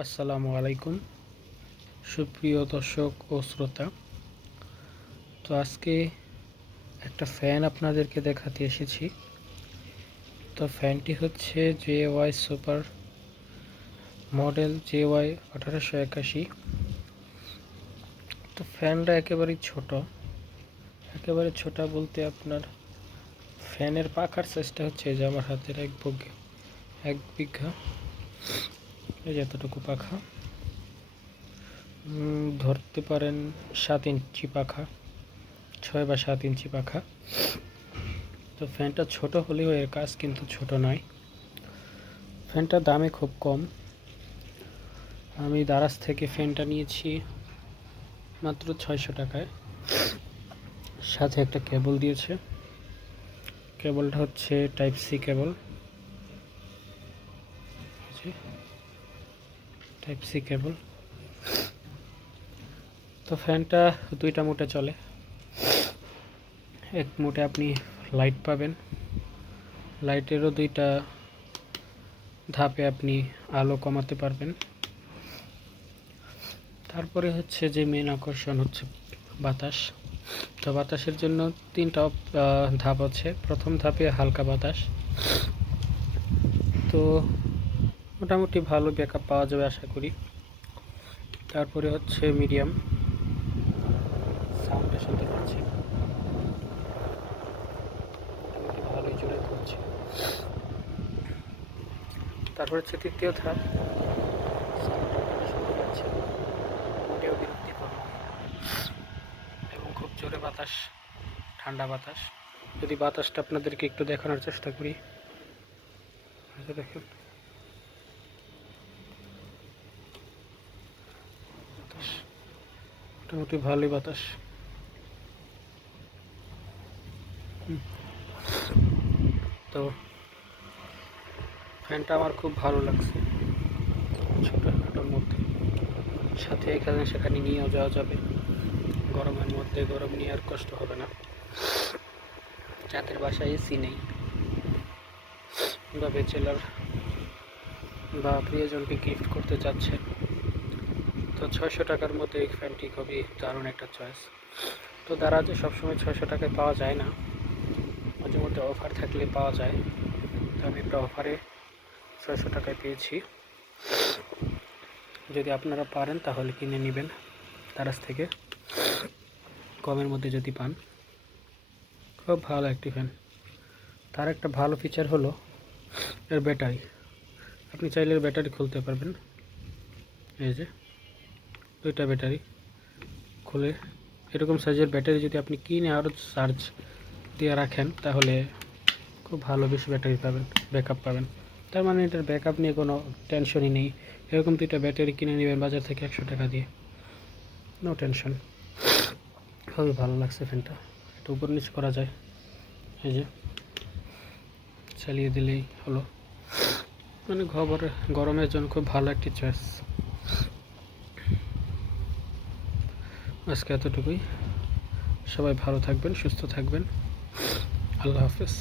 আসসালামু আলাইকুম সুপ্রিয় দর্শক ও শ্রোতা। তো আজকে একটা ফ্যান আপনাদেরকে দেখাতে এসেছি। তো ফ্যানটি হচ্ছে JY সুপার মডেল JY 1881। তো ফ্যানটা একেবারেই ছোট বলতে আপনার ফ্যানের পাখার সাইজটা হচ্ছে যে আমার হাতের এক বিঘা, এই যতটুকু পাখা ধরতে পারেন 7 ইঞ্চি পাখা, 6 বা 7 ইঞ্চি পাখা। তো ফ্যানটা ছোট হলেও এর কাজ কিন্তু ছোট নয়। ফ্যানটার দামে খুব কম। আমি দারাজ থেকে ফ্যানটা নিয়েছি মাত্র 600 টাকায়। সাথে একটা কেবল দিয়েছে। কেবলটা হচ্ছে টাইপ সি কেবল, তো ফ্যানটা দুইটা মোটে চলে। এক মোটে আপনি লাইট পাবেন, লাইটেরও দুইটা ধাপে আপনি আলো কমাতে পারবেন। তারপরে হচ্ছে যে মেন আকর্ষণ হচ্ছে বাতাস। তো বাতাসের জন্য তিনটা ধাপ আছে। প্রথম ধাপে হালকা বাতাস, তো মোটামুটি ভালো ব্যাকআপ পাওয়া যাবে আশা করি। তারপরে হচ্ছে মিডিয়াম, সাউন্ডটা শুনতে পাচ্ছি মোটামুটি ভালোই জোরে করছে। তারপর হচ্ছে তৃতীয় ধাপ, সাউন্ডটা আপনারা শুনতে পাচ্ছেন মোটেও বিরক্তিকর নয় এবং খুব জোরে বাতাস, ঠান্ডা বাতাস। যদি বাতাসটা আপনাদেরকে একটু দেখানোর চেষ্টা করি, দেখেন বাতাস মোটামুটি ভালোই বাতাস। তো ফ্যানটা আমার খুব ভালো লাগছে, ছোটোখাটোর মধ্যে, সাথে এখানে সেখানে নিয়েও যাওয়া যাবে। গরমের মধ্যে গরম নিয়ে আর কষ্ট হবে না। যাদের বাসায় এসি নেই বা ব্যাচেলার বা প্রিয়জনকে গিফট করতে চাচ্ছেন, তো 600 টাকার মধ্যে এই ফ্যানটি খুবই দারুণ একটা চয়েস। তো দারাজে সবসময় 600 টাকায় পাওয়া যায় না, মাঝে মধ্যে অফার থাকলে পাওয়া যায়। তো আমি একটা অফারে 600 টাকায় পেয়েছি। যদি আপনারা পারেন তাহলে কিনে নেবেন দারাজ থেকে, কমের মধ্যে যদি পান। খুব ভালো একটি ফ্যান। তার একটা ভালো ফিচার হলো এর ব্যাটারি। আপনি চাইলে ব্যাটারি খুলতে পারবেন। এই যে দুইটা ব্যাটারি খুলে, এরকম সাইজের ব্যাটারি যদি আপনি কিনে আরও চার্জ দিয়ে রাখেন তাহলে খুব ভালো বেশি ব্যাটারি পাবেন, ব্যাকআপ পাবেন। তার মানে এটার ব্যাকআপ নিয়ে কোনো টেনশনই নেই। এরকম দুইটা ব্যাটারি কিনে নেবেন বাজার থেকে 100 টাকা দিয়ে, নো টেনশন। খুবই ভালো লাগছে ফ্যানটা, একটু উপর নিচ করা যায়, এই যে চালিয়ে দিলেই হলো। মানে গরমের জন্য খুব ভালো একটি চয়েস। আজকে এতটুকুই। সবাই ভালো থাকবেন, সুস্থ থাকবেন। আল্লাহ হাফেজ।